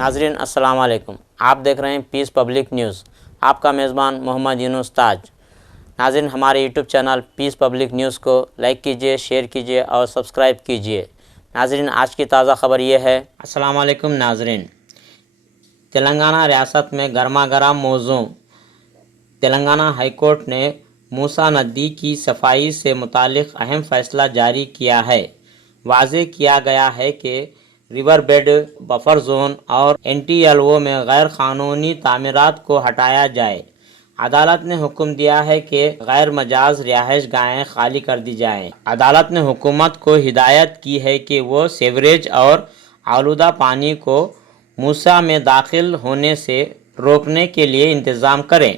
नाजरीन अस्सलाम वालेकुम। आप देख रहे हैं पीस पब्लिक न्यूज़। आपका मेज़बान मोहम्मद यूनुस ताज। नाजरीन, हमारे YouTube channel peace public news को लाइक कीजिए, शेयर कीजिए और सब्सक्राइब कीजिए। नाजरीन, आज की ताज़ा खबर ये है। अस्सलाम वालेकुम नाजरीन, तेलंगाना रियासत में गर्मा गर्म मौज़ू। तेलंगाना हाई कोर्ट ने मूसा नदी की सफाई से मुतालिक अहम फैसला जारी किया है। वाज़े किया गया है कि रिवर बेड बफर जोन और NTLO में गैर कानूनी तामीरात को हटाया जाए। अदालत ने हुक्म दिया है कि गैर मजाज रिहाइश गाहें खाली कर दी जाएं। अदालत ने हुकूमत को हिदायत की है कि वो सीवरेज और आलूदा पानी को मूसा में दाखिल होने से रोकने के लिए इंतज़ाम करें।